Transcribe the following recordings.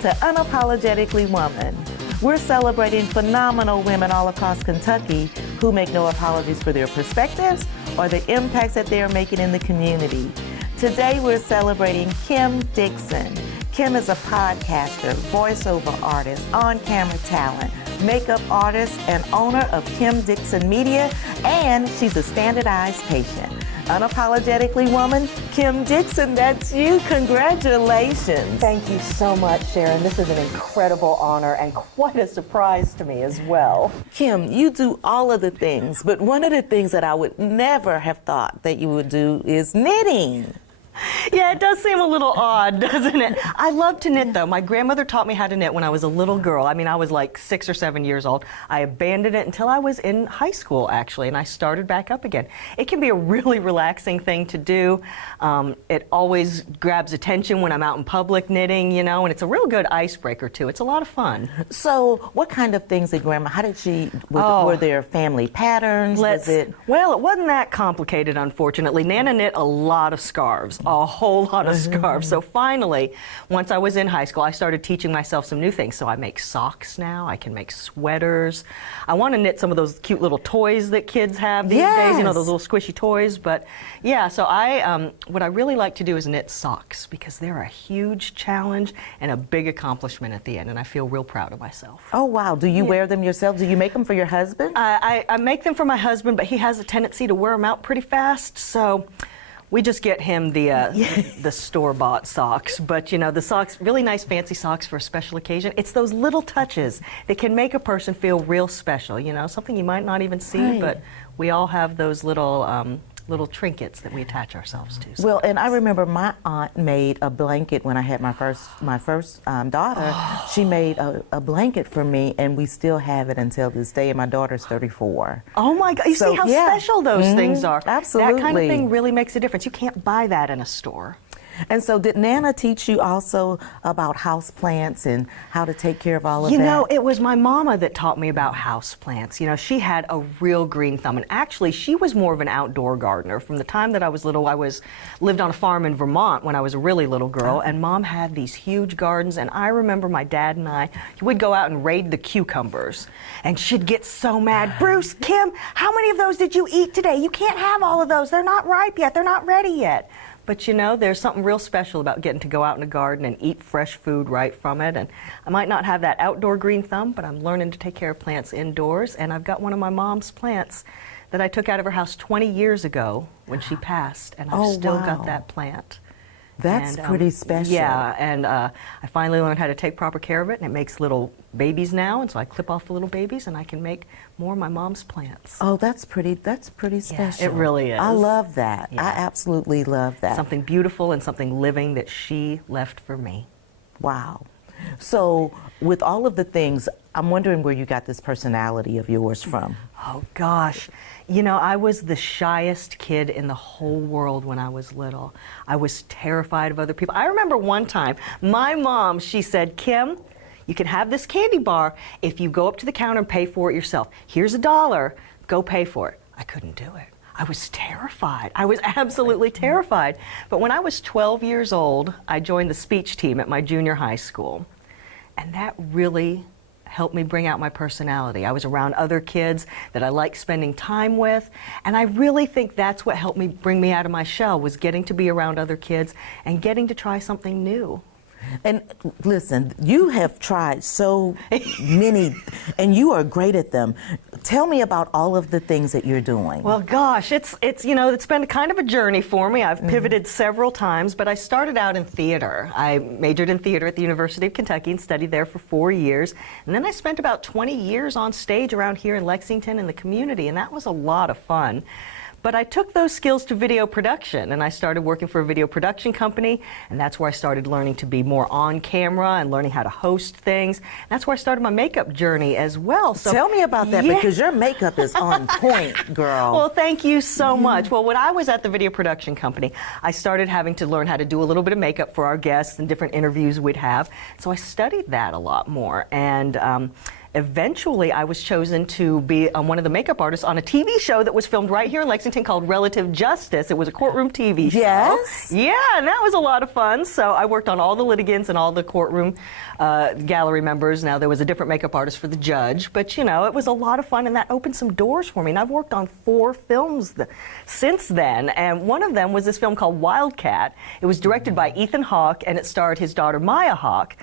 to Unapologetically Woman. We're celebrating phenomenal women all across Kentucky who make no apologies for their perspectives or the impacts that they are making in the community. Today we're celebrating Kim Dixon. Kim is a podcaster, voiceover artist, on-camera talent, makeup artist, and owner of Kim Dixon Media, and she's a standardized patient. Unapologetically Woman, Kim Dixon, that's you. Congratulations. Thank you so much, Sharon. This is an incredible honor and quite a surprise to me as well. Kim, you do all of the things, but one of the things that I would never have thought that you would do is knitting. Yeah, it does seem a little odd, doesn't it? I love to knit, though. My grandmother taught me how to knit when I was a little girl. I mean, I was like 6 or 7 years old. I abandoned it until I was in high school, actually, and I started back up again. It can be a really relaxing thing to do. It always grabs attention when I'm out in public knitting, you know, and it's a real good icebreaker, too. It's a lot of fun. So what kind of things did Grandma, how did she, were there family patterns? Well, it wasn't that complicated, unfortunately. Nana knit a lot of scarves. A whole lot of scarves. So finally, once I was in high school, I started teaching myself some new things. So I make socks now. I can make sweaters. I want to knit some of those cute little toys that kids have these days, you know, those little squishy toys. But yeah, so what I really like to do is knit socks because they're a huge challenge and a big accomplishment at the end, and I feel real proud of myself. Oh, wow. Do you wear them yourself? Do you make them for your husband? I make them for my husband, but he has a tendency to wear them out pretty fast, so we just get him the store-bought socks. But, you know, the socks, really nice fancy socks for a special occasion. It's those little touches that can make a person feel real special, you know, something you might not even see, but we all have those little trinkets that we attach ourselves to. So. Well, and I remember my aunt made a blanket when I had my first daughter. She made a blanket for me, and we still have it until this day, and my daughter's 34. Oh my God, you see how special those things are. Absolutely. That kind of thing really makes a difference. You can't buy that in a store. And so did Nana teach you also about house plants and how to take care of all of that? You know, it was my mama that taught me about house plants. You know, she had a real green thumb, and actually she was more of an outdoor gardener. From the time that I was little, lived on a farm in Vermont when I was a really little girl, and Mom had these huge gardens, and I remember my dad and I would go out and raid the cucumbers, and she'd get so mad. Bruce, Kim, how many of those did you eat today? You can't have all of those. They're not ripe yet. They're not ready yet. But you know, there's something real special about getting to go out in a garden and eat fresh food right from it. And I might not have that outdoor green thumb, but I'm learning to take care of plants indoors. And I've got one of my mom's plants that I took out of her house 20 years ago when she passed, and I've still got that plant. That's pretty special. Yeah, and I finally learned how to take proper care of it, and it makes little babies now, and so I clip off the little babies, and I can make more of my mom's plants. Oh, that's pretty special. Yeah, it really is. I love that. Yeah. I absolutely love that. Something beautiful and something living that she left for me. Wow. So with all of the things, I'm wondering where you got this personality of yours from. Oh gosh, you know, I was the shyest kid in the whole world when I was little. I was terrified of other people. I remember one time, my mom, she said, Kim, you can have this candy bar if you go up to the counter and pay for it yourself. Here's $1, go pay for it. I couldn't do it. I was terrified. I was absolutely terrified. But when I was 12 years old, I joined the speech team at my junior high school. And that really helped me bring out my personality. I was around other kids that I liked spending time with, and I really think that's what helped me bring me out of my shell, was getting to be around other kids and getting to try something new. And listen, you have tried so many, and you are great at them. Tell me about all of the things that you're doing. Well, gosh, it's you know, it's been kind of a journey for me. I've pivoted several times, but I started out in theater. I majored in theater at the University of Kentucky and studied there for 4 years. And then I spent about 20 years on stage around here in Lexington in the community, and that was a lot of fun. But I took those skills to video production, and I started working for a video production company, and that's where I started learning to be more on camera and learning how to host things. That's where I started my makeup journey as well. So tell me about that, because your makeup is on point, girl. Well, thank you so much. Well, when I was at the video production company, I started having to learn how to do a little bit of makeup for our guests and different interviews we'd have. So I studied that a lot more, and eventually I was chosen to be one of the makeup artists on a TV show that was filmed right here in Lexington called Relative Justice. It was a courtroom TV show. Yes. Yeah, and that was a lot of fun. So I worked on all the litigants and all the courtroom gallery members. Now, there was a different makeup artist for the judge, but you know, it was a lot of fun, and that opened some doors for me. And I've worked on 4 films since then, and one of them was this film called Wildcat. It was directed by Ethan Hawke, and it starred his daughter Maya Hawke.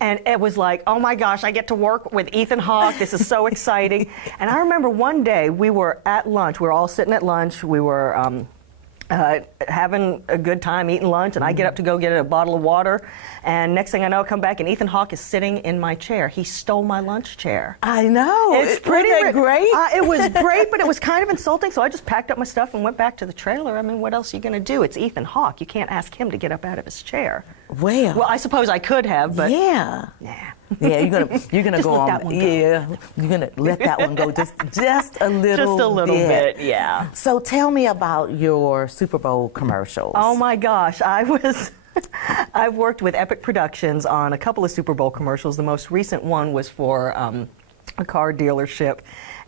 And it was like, oh my gosh, I get to work with Ethan Hawke. This is so exciting. And I remember one day we were at lunch. We were all sitting at lunch. We were having a good time eating lunch, and I get up to go get a bottle of water, and next thing I know, I come back and Ethan Hawke is sitting in my chair. He stole my lunch chair. I know. It's pretty great. It was great, but it was kind of insulting, so I just packed up my stuff and went back to the trailer. I mean, what else are you going to do? It's Ethan Hawke. You can't ask him to get up out of his chair. Well, I suppose I could have, but yeah. Yeah, you're gonna go on. Yeah, you're gonna let that one go just a little. Just a little bit, yeah. So tell me about your Super Bowl commercials. Oh my gosh, I've worked with Epic Productions on a couple of Super Bowl commercials. The most recent one was for a car dealership.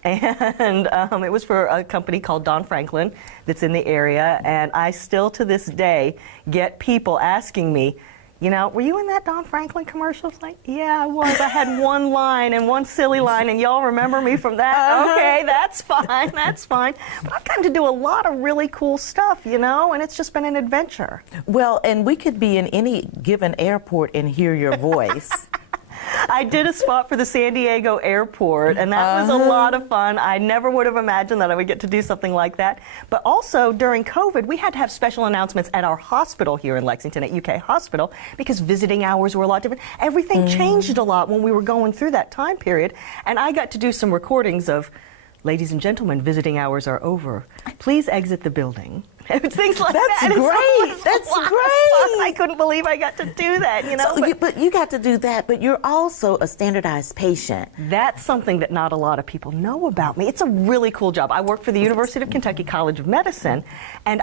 And it was for a company called Don Franklin that's in the area. And I still, to this day, get people asking me, you know, were you in that Don Franklin commercial? It's like, yeah, I was. I had one line and one silly line, and y'all remember me from that? Okay, that's fine, that's fine. But I've gotten to do a lot of really cool stuff, you know, and it's just been an adventure. Well, and we could be in any given airport and hear your voice. I did a spot for the San Diego airport, and that was a lot of fun. I never would have imagined that I would get to do something like that. But also, during COVID, we had to have special announcements at our hospital here in Lexington, at UK Hospital, because visiting hours were a lot different. Everything changed a lot when we were going through that time period, and I got to do some recordings of, ladies and gentlemen, visiting hours are over. Please exit the building. Things like that. That's great. That's great. I couldn't believe I got to do that, you know. So but you got to do that, but you're also a standardized patient. That's something that not a lot of people know about me. It's a really cool job. I work for the University of Kentucky College of Medicine, and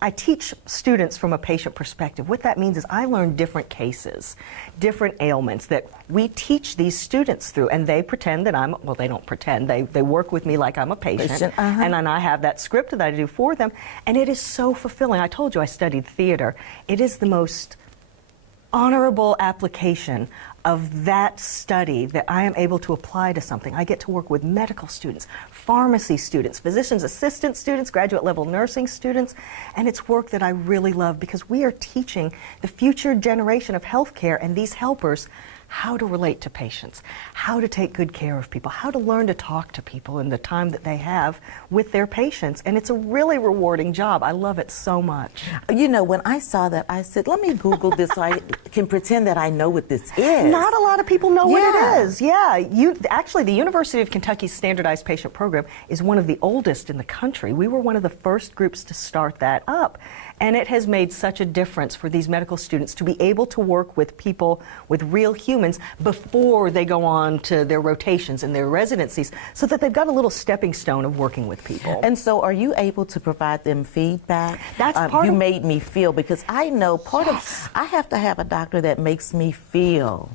I teach students from a patient perspective. What that means is I learn different cases, different ailments that we teach these students through, and they pretend that well, they don't pretend, they work with me like I'm a patient, and then I have that script that I do for them, and it is so fulfilling. I told you I studied theater. It is the most honorable application of that study that I am able to apply to something. I get to work with medical students, pharmacy students, physician's assistant students, graduate level nursing students, and it's work that I really love because we are teaching the future generation of healthcare and these helpers how to relate to patients, how to take good care of people, how to learn to talk to people in the time that they have with their patients. And it's a really rewarding job. I love it so much. You know, when I saw that, I said, let me Google this so I can pretend that I know what this is. Not a lot of people know what it is. Yeah, actually, the University of Kentucky's Standardized Patient Program is one of the oldest in the country. We were one of the first groups to start that up. And it has made such a difference for these medical students to be able to work with people, with real humans, before they go on to their rotations and their residencies, so that they've got a little stepping stone of working with people. And so are you able to provide them feedback? That's part you made me feel, because I know part of, I have to have a doctor that makes me feel.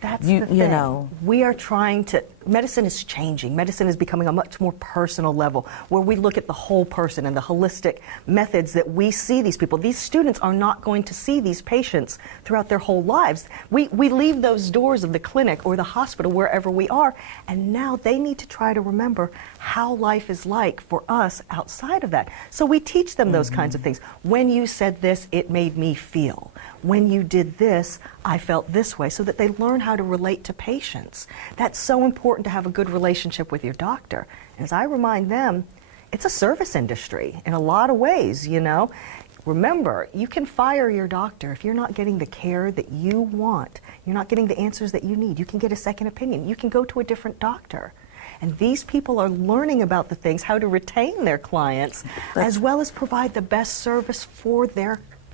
That's the thing. You know. We are trying to, medicine is changing. Medicine is becoming a much more personal level where we look at the whole person and the holistic methods that we see these people. These students are not going to see these patients throughout their whole lives. We leave those doors of the clinic or the hospital, wherever we are, and now they need to try to remember how life is like for us outside of that. So we teach them those kinds of things. When you said this, it made me feel. When you did this, I felt this way, so that they learn how to relate to patients. That's so important to have a good relationship with your doctor. And as I remind them, it's a service industry in a lot of ways, you know. Remember, you can fire your doctor if you're not getting the care that you want. You're not getting the answers that you need. You can get a second opinion. You can go to a different doctor. And these people are learning about the things, how to retain their clients, as well as provide the best service for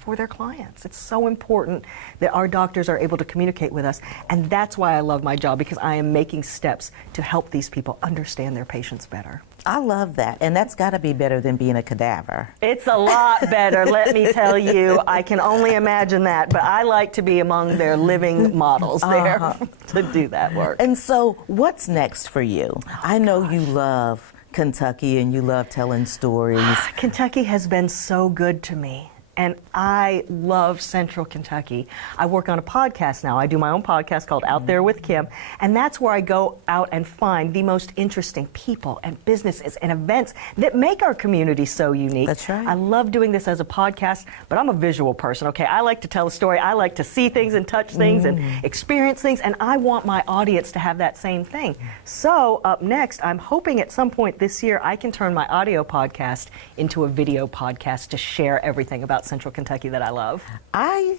for their clients. It's so important that our doctors are able to communicate with us, and that's why I love my job, because I am making steps to help these people understand their patients better. I love that, and that's got to be better than being a cadaver. It's a lot better, let me tell you. I can only imagine that, but I like to be among their living models there to do that work. And so, what's next for you? I know you love Kentucky and you love telling stories. Kentucky has been so good to me. And I love Central Kentucky. I work on a podcast now. I do my own podcast called Out There with Kim. And that's where I go out and find the most interesting people and businesses and events that make our community so unique. That's right. I love doing this as a podcast, but I'm a visual person, okay? I like to tell a story. I like to see things and touch things and experience things. And I want my audience to have that same thing. So up next, I'm hoping at some point this year I can turn my audio podcast into a video podcast to share everything about Central Kentucky that I love. I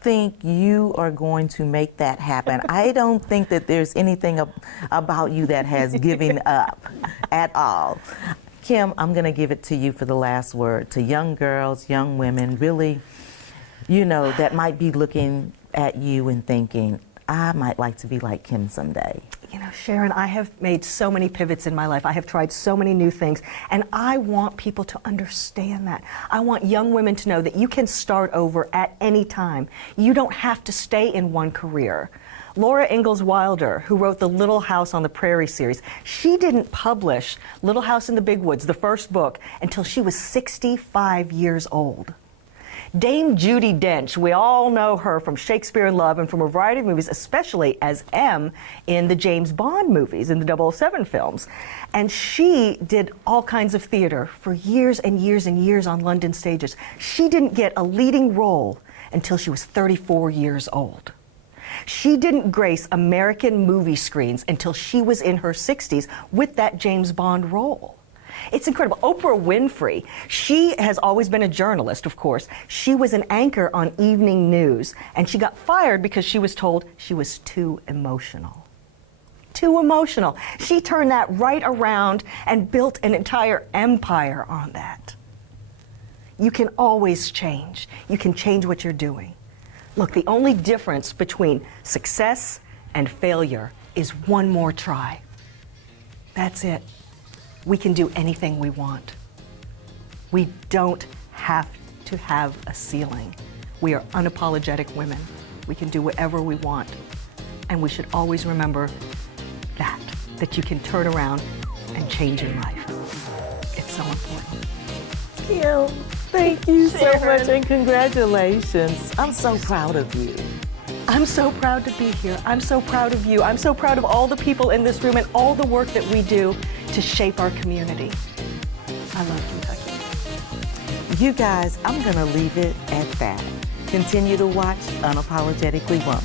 think you are going to make that happen. I don't think that there's anything about you that has given up at all. Kim, I'm going to give it to you for the last word. To young girls, young women, really, you know, that might be looking at you and thinking, I might like to be like Kim someday. You know, Sharon, I have made so many pivots in my life. I have tried so many new things, and I want people to understand that. I want young women to know that you can start over at any time. You don't have to stay in one career. Laura Ingalls Wilder, who wrote the Little House on the Prairie series, she didn't publish Little House in the Big Woods, the first book, until she was 65 years old. Dame Judi Dench, we all know her from Shakespeare in Love and from a variety of movies, especially as M in the James Bond movies, in the 007 films. And she did all kinds of theater for years and years and years on London stages. She didn't get a leading role until she was 34 years old. She didn't grace American movie screens until she was in her 60s with that James Bond role. It's incredible. Oprah Winfrey, she has always been a journalist, of course. She was an anchor on evening news, and she got fired because she was told she was too emotional. Too emotional. She turned that right around and built an entire empire on that. You can always change. You can change what you're doing. Look, the only difference between success and failure is one more try. That's it. We can do anything we want. We don't have to have a ceiling. We are unapologetic women. We can do whatever we want. And we should always remember that you can turn around and change your life. It's so important. Kim, thank you so Sharon. much and congratulations. I'm so proud of you. I'm so proud to be here. I'm so proud of you. I'm so proud of all the people in this room and all the work that we do to shape our community. I love Kentucky. You guys, I'm going to leave it at that. Continue to watch Unapologetically Woman.